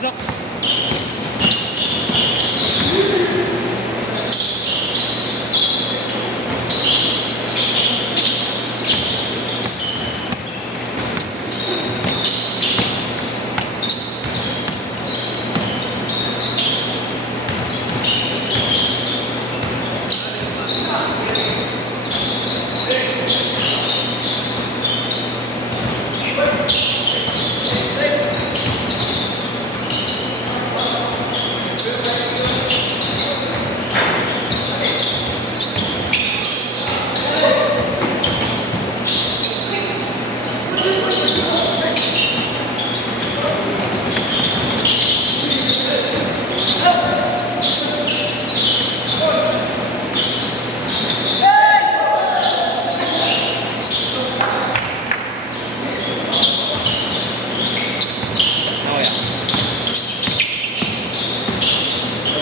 pasok.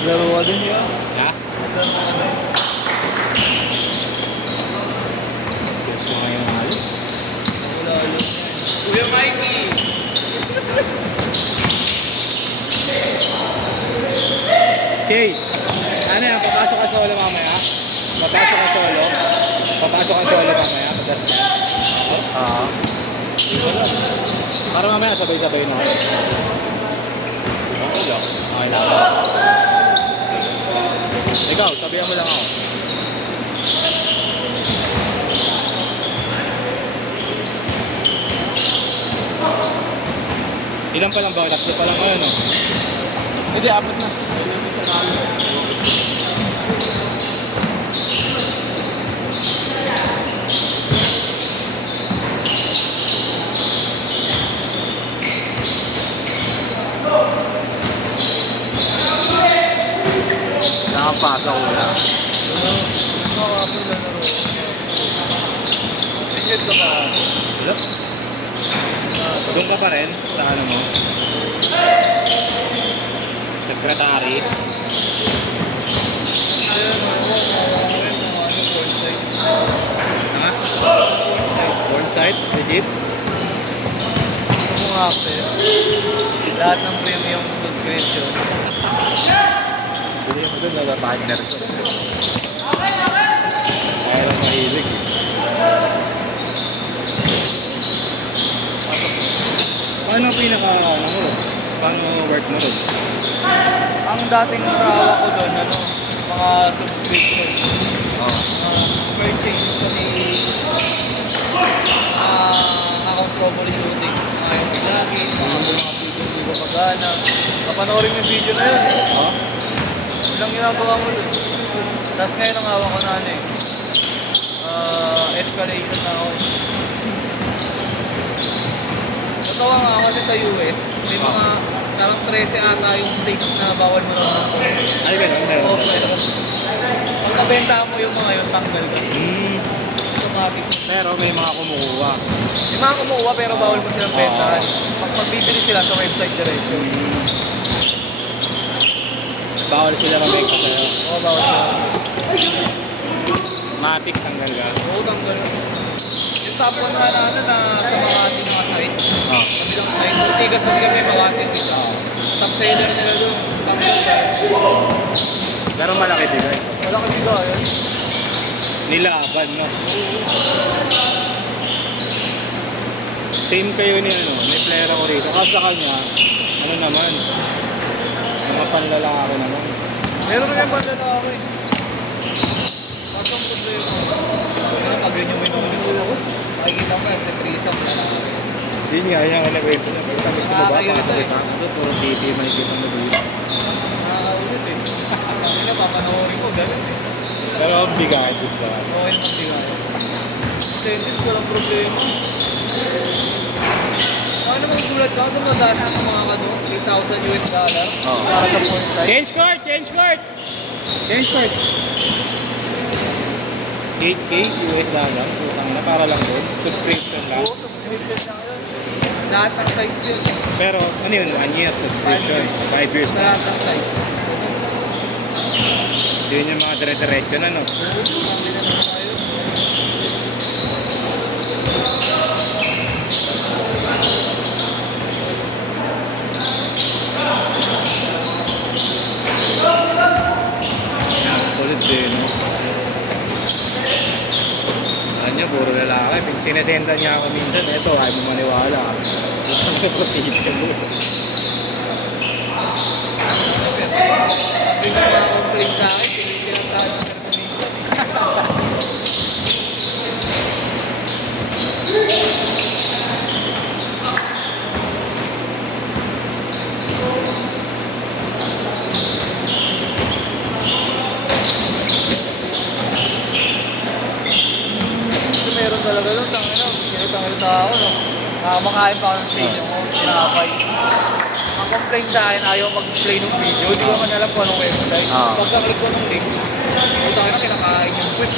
Naglaro din yun. Ha? Yes, mga yung halos. Wala ulit. Kuya Mikey! Jay, ano yan? Papasok ka solo mamaya? Papasok ka solo? Papasok ka solo mamaya? Patas ka? Para mamaya sabay-sabay na. Okay lang. Ikaw, sabihan mo lang ako. Ilan pa lang ba? Tatlo pa lang kayo, no? Hindi, apat na. Nakapasa ko lang. Nakakapin na laro. Visit ka ba? Hello? Doon ka pa rin sa ano mo? Secretary. Ha? Pornside? Legit? Gusto mong access? Lahat ng premium subscription. Bili mo doon, nag-partner ko. Kaya lang mahilig. Paano ang pinaka-ano mo? Paano work mo doon? Ang dating trawa ko doon, mga subscription. Purchase pati account troubleshooting. Yung lagi, mga video hindi ko pagana. Papanoorin yung video na yun. Walang ginagawa mo doon. Tapos ngayon ang hawak ko na escalation na ako. Totoo nga kasi sa US, may mga parang 13 ata yung states na bawal mo lang. Ay, ganun, meron. Pag nabenta mo yung mga yun, tanggal ka. Automatic. Pero may mga kumukuha. Yung mga kumuha pero bawal mo silang bentahan. Pag magbibili sila sa website diretso. Bawal sila mabenta sa'yo. Oo, bawal sila. Matic tanggal ka. Oo, tanggal. Yung top 1 na sa mga ating mga site. Kabilang site. Tigas kasi kami mga ating isa. Top seller nila doon. Tanggal ka. Pero malaki din eh. Wala kasi ka yun. Nilaban, no? Same kayo ni may player ako rito. Kasi sa kanya, ano naman, mga panlalaki naman. Meron rin ba lalaki? Pasang problema. Pag yun yung minumit ko ako, makikita mo yung teprisa mo lalaki. Hindi nga, yan ang nag-wento na. Pero gusto mo ba? Pakakita ko doon, puro titi, makikita mo doon. Nakakaulit eh. Kami na papanoorin ko, ganun eh. Pero ang bigay, gusto ka. Okay naman bigay. Incentive ko lang problema. Ano naman gulat ka? Ano madaan sa mga $8,000 US para sa porn site? Change court! Change court! Change court! 8K US dollar. Putang na, para lang doon. Subscription lang. Oo, subscription lang yun. Lahat ng sites yun. Pero ano yun? 1 year subscription. 5 years Sa na. lahat ng sites. Yun yung mga dire-diretso na, no? Oo, sabi na naman tayo. Sinasenda niya ako minsan. Ito, ayaw mo maniwala. Protection mo. Hindi na mga-complain sa akin, tinitira sa akin ng permission. Kasi meron talaga doon, tangin ako, no? Makain pa ako ng video ko, sinapay. Ang complaint sa akin, ayaw mag-play ng video, hindi ko man alam kung anong website. Pagka-click ko ng link, ito na kinakain yung quit.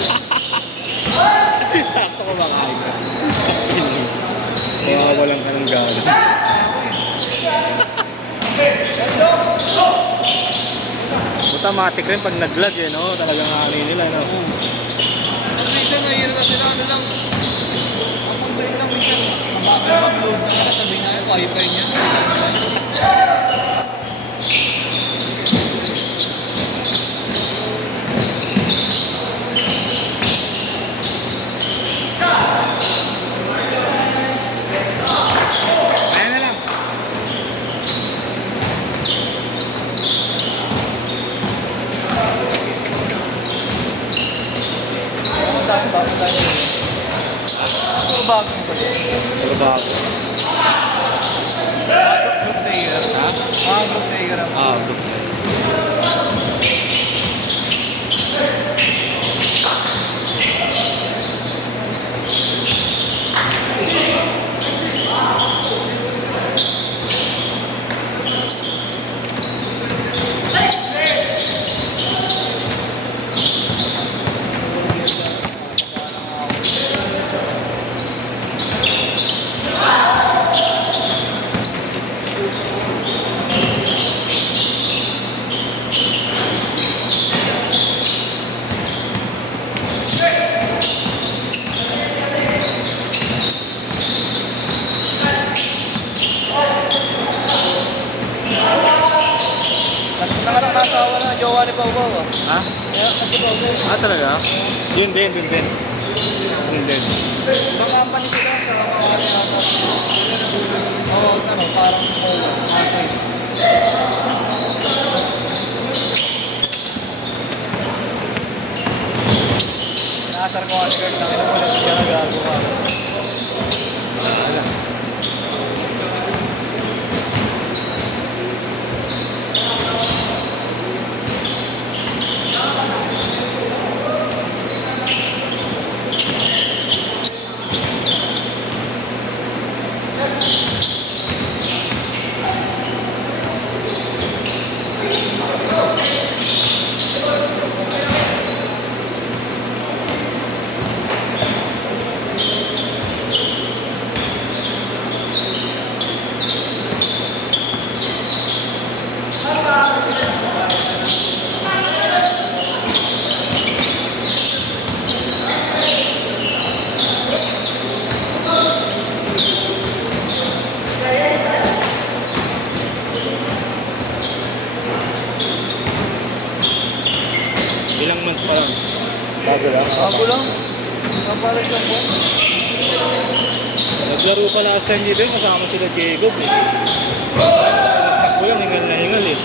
Sakto ko makain ka. Kaya walang ka ng gawin. Automatic rin pag nag-lag eh, no? Talagang ano nila, no? Minsan nahihirap na sila, ano lang, ang complaint lang minsan, mag-load na nila, sabi na yung wifi niya. Ayan na lang. Ano tayo? Ano bago yung balik? Pero bago. Group player. Ha? Group player ako. Good. Nanganak na asawa na, jowa ni Pau Pau ah. Ha? Kaya kasi Pau Pau. Ah, talaga? Yun din, yun din. Yun din. Ibang company sila sa mga yata. Oo, ano, parang asay. Naasar ko ang skirt na kinukulit siya na gagawa. Ilang months pa lang. Bago lang. Bago lang. Kapalit lang po. Naglaro pa last time dito yun, kasama sila Jacob eh. Takbo lang, hingal na hingal eh.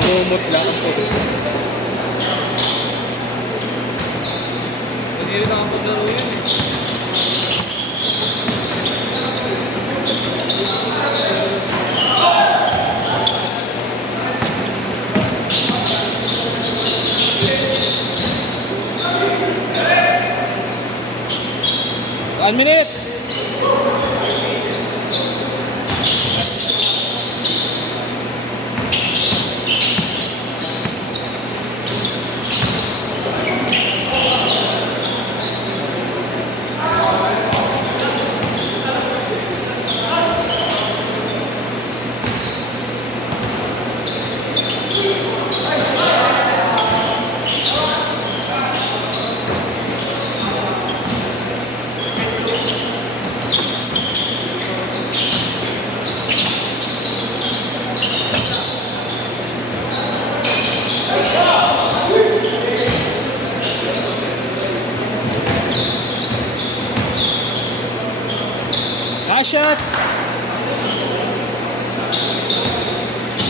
Mamumot lang po. Hindi rin nakapaglaro yun eh. One minute!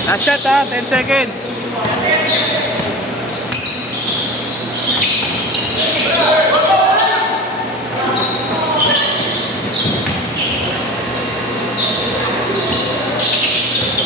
Last shot ha, 10 seconds.